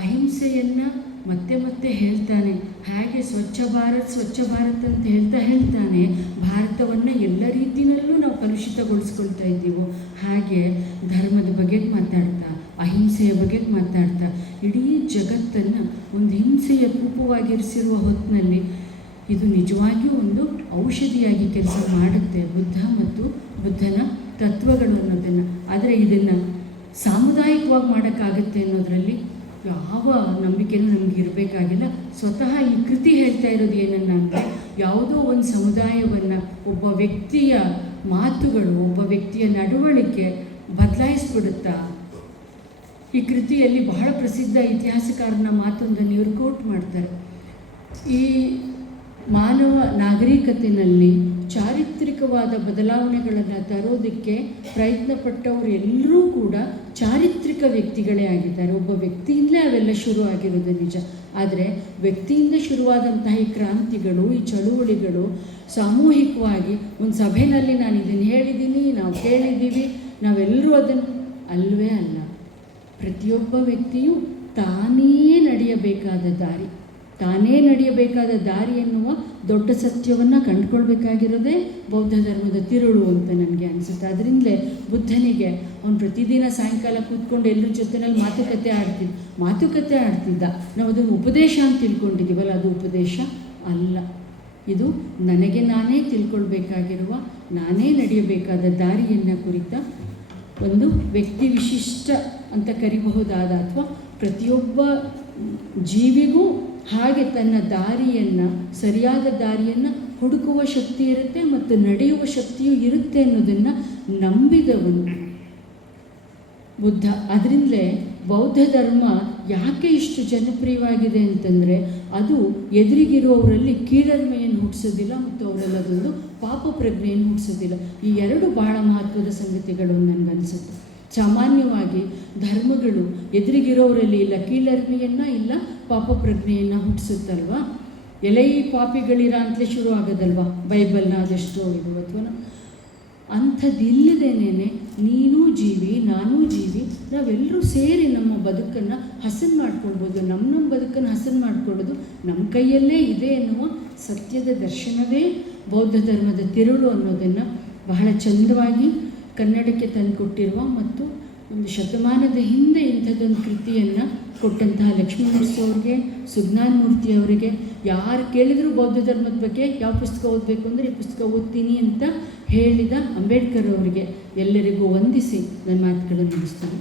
ಅಹಿಂಸೆಯನ್ನು ಮತ್ತೆ ಮತ್ತೆ ಹೇಳ್ತಾನೆ. ಹಾಗೆ ಸ್ವಚ್ಛ ಭಾರತ್ ಅಂತ ಹೇಳ್ತಾನೆ ಭಾರತವನ್ನು ಎಲ್ಲ ರೀತಿಯಲ್ಲೂ ನಾವು ಕಲುಷಿತಗೊಳಿಸ್ಕೊಳ್ತಾ ಇದ್ದೀವೋ ಹಾಗೆ ಧರ್ಮದ ಬಗ್ಗೆ ಮಾತಾಡ್ತಾ, ಅಹಿಂಸೆಯ ಬಗ್ಗೆ ಮಾತಾಡ್ತಾ ಇಡೀ ಜಗತ್ತನ್ನು ಒಂದು ಹಿಂಸೆಯ ಕೂಪವಾಗಿರಿಸಿರುವ ಹೊತ್ತಿನಲ್ಲಿ ಇದು ನಿಜವಾಗಿಯೂ ಒಂದು ಔಷಧಿಯಾಗಿ ಕೆಲಸ ಮಾಡುತ್ತೆ ಬುದ್ಧ ಮತ್ತು ಬುದ್ಧನ ತತ್ವಗಳು ಅನ್ನೋದನ್ನು. ಆದರೆ ಇದನ್ನು ಸಾಮುದಾಯಿಕವಾಗಿ ಮಾಡೋಕ್ಕಾಗುತ್ತೆ ಅನ್ನೋದರಲ್ಲಿ ಯಾವ ನಂಬಿಕೆಯೂ ನಮಗೆ ಇರಬೇಕಾಗಿಲ್ಲ. ಸ್ವತಃ ಈ ಕೃತಿ ಹೇಳ್ತಾ ಇರೋದು ಏನನ್ನ ಅಂದರೆ, ಯಾವುದೋ ಒಂದು ಸಮುದಾಯವನ್ನು ಒಬ್ಬ ವ್ಯಕ್ತಿಯ ಮಾತುಗಳು, ಒಬ್ಬ ವ್ಯಕ್ತಿಯ ನಡವಳಿಕೆ ಬದಲಾಯಿಸ್ಬಿಡುತ್ತಾ. ಈ ಕೃತಿಯಲ್ಲಿ ಬಹಳ ಪ್ರಸಿದ್ಧ ಇತಿಹಾಸಕಾರನ ಮಾತೊಂದನ್ನು ಇವರು ಕೋಟ್ ಮಾಡ್ತಾರೆ. ಈ ಮಾನವ ನಾಗರಿಕತೆಯಲ್ಲಿ ಚಾರಿತ್ರಿಕವಾದ ಬದಲಾವಣೆಗಳನ್ನು ತರೋದಕ್ಕೆ ಪ್ರಯತ್ನ ಪಟ್ಟವರು ಎಲ್ಲರೂ ಕೂಡ ಚಾರಿತ್ರಿಕ ವ್ಯಕ್ತಿಗಳೇ ಆಗಿದ್ದಾರೆ. ಒಬ್ಬ ವ್ಯಕ್ತಿಯಿಂದಲೇ ಅವೆಲ್ಲ ಶುರು ಆಗಿರೋದು ನಿಜ. ಆದರೆ ವ್ಯಕ್ತಿಯಿಂದ ಶುರುವಾದಂತಹ ಈ ಕ್ರಾಂತಿಗಳು, ಈ ಚಳುವಳಿಗಳು ಸಾಮೂಹಿಕವಾಗಿ ಒಂದು ಸಭೆಯಲ್ಲಿ ನಾನು ಇದನ್ನು ಹೇಳಿದ್ದೀನಿ, ನಾವು ಕೇಳಿದ್ದೀವಿ, ನಾವೆಲ್ಲರೂ ಅದನ್ನು ಅಲ್ಲವೇ ಅಲ್ಲ. ಪ್ರತಿಯೊಬ್ಬ ವ್ಯಕ್ತಿಯು ತಾನೇ ನಡೆಯಬೇಕಾದ ದಾರಿ ಎನ್ನುವ ದೊಡ್ಡ ಸತ್ಯವನ್ನು ಕಂಡುಕೊಳ್ಬೇಕಾಗಿರೋದೇ ಬೌದ್ಧ ಧರ್ಮದ ತಿರುಳು ಅಂತ ನನಗೆ ಅನಿಸುತ್ತೆ. ಅದರಿಂದಲೇ ಬುದ್ಧನಿಗೆ ಅವನು ಪ್ರತಿದಿನ ಸಾಯಂಕಾಲ ಕೂತ್ಕೊಂಡು ಎಲ್ಲರ ಜೊತೆಯಲ್ಲಿ ಮಾತುಕತೆ ಆಡ್ತಿದ್ದ. ನಾವು ಅದನ್ನು ಉಪದೇಶ ಅಂತ ತಿಳ್ಕೊಂಡಿದ್ದೀವಲ್ಲ, ಅದು ಉಪದೇಶ ಅಲ್ಲ. ಇದು ನನಗೆ ನಾನೇ ತಿಳ್ಕೊಳ್ಬೇಕಾಗಿರುವ, ನಾನೇ ನಡೆಯಬೇಕಾದ ದಾರಿಯನ್ನು ಕುರಿತ ಒಂದು ವ್ಯಕ್ತಿ ವಿಶಿಷ್ಟ ಅಂತ ಕರಿಬಹುದಾದ, ಅಥವಾ ಪ್ರತಿಯೊಬ್ಬ ಜೀವಿಗೂ ಹಾಗೆ ತನ್ನ ದಾರಿಯನ್ನು, ಸರಿಯಾದ ದಾರಿಯನ್ನು ಹುಡುಕುವ ಶಕ್ತಿ ಇರುತ್ತೆ ಮತ್ತು ನಡೆಯುವ ಶಕ್ತಿಯೂ ಇರುತ್ತೆ ಅನ್ನೋದನ್ನು ನಂಬಿದವನು ಬುದ್ಧ. ಅದರಿಂದಲೇ ಬೌದ್ಧ ಧರ್ಮ ಯಾಕೆ ಇಷ್ಟು ಜನಪ್ರಿಯವಾಗಿದೆ ಅಂತಂದರೆ, ಅದು ಎದುರಿಗಿರುವವರಲ್ಲಿ ಕೀಳರಿಮೆಯನ್ನು ಹುಟ್ಟಿಸೋದಿಲ್ಲ ಮತ್ತು ಅವರಲ್ಲಿ ಅದೊಂದು ಪಾಪ ಪ್ರಜ್ಞೆಯನ್ನು ಹುಟ್ಟಿಸೋದಿಲ್ಲ. ಈ ಎರಡು ಬಹಳ ಮಹತ್ವದ ಸಂಗತಿಗಳು ನನಗನ್ಸುತ್ತೆ. ಸಾಮಾನ್ಯವಾಗಿ ಧರ್ಮಗಳು ಎದುರಿಗಿರೋರಲ್ಲಿ ಇಲ್ಲ ಕೀಳರಿಮೆಯನ್ನು, ಇಲ್ಲ ಪಾಪ ಪ್ರಜ್ಞೆಯನ್ನು ಹುಟ್ಟಿಸುತ್ತಲ್ವ. ಎಲೈ ಪಾಪಿಗಳಿರ ಅಂತಲೇ ಶುರು ಆಗೋದಲ್ವ ಬೈಬಲ್ನ ಅದೆಷ್ಟೋ ಇದು. ಅಥವಾ ಅಂಥದ್ದಿಲ್ಲದೇನೆ ನೀನೂ ಜೀವಿ, ನಾನೂ ಜೀವಿ, ನಾವೆಲ್ಲರೂ ಸೇರಿ ನಮ್ಮ ಬದುಕನ್ನು ಹಸನು ಮಾಡ್ಕೊಳ್ಬೋದು. ನಮ್ಮ ಬದುಕನ್ನು ಹಸನು ಮಾಡ್ಕೊಳ್ಳೋದು ನಮ್ಮ ಕೈಯಲ್ಲೇ ಇದೆ ಎನ್ನುವ ಸತ್ಯದ ದರ್ಶನವೇ ಬೌದ್ಧ ಧರ್ಮದ ತಿರುಳು ಅನ್ನೋದನ್ನು ಬಹಳ ಚಂದವಾಗಿ ಕನ್ನಡಕ್ಕೆ ತಂದುಕೊಟ್ಟಿರುವ ಮತ್ತು ಒಂದು ಶತಮಾನದ ಹಿಂದೆ ಇಂಥದ್ದೊಂದು ಕೃತಿಯನ್ನು ಕೊಟ್ಟಂತಹ ಲಕ್ಷ್ಮೀನರಸಿ ಅವ್ರಿಗೆ, ಸುಜ್ಞಾನ ಮೂರ್ತಿ ಅವರಿಗೆ, ಯಾರು ಕೇಳಿದರೂ ಬೌದ್ಧ ಧರ್ಮದ ಬಗ್ಗೆ ಯಾವ ಪುಸ್ತಕ ಓದಬೇಕು ಅಂದರೆ ಈ ಪುಸ್ತಕ ಓದ್ತೀನಿ ಅಂತ ಹೇಳಿದ ಅಂಬೇಡ್ಕರ್ ಅವರಿಗೆ ಎಲ್ಲರಿಗೂ ವಂದಿಸಿ ನನ್ನ ಮಾತುಗಳನ್ನು ಮುಗಿಸ್ತೀನಿ.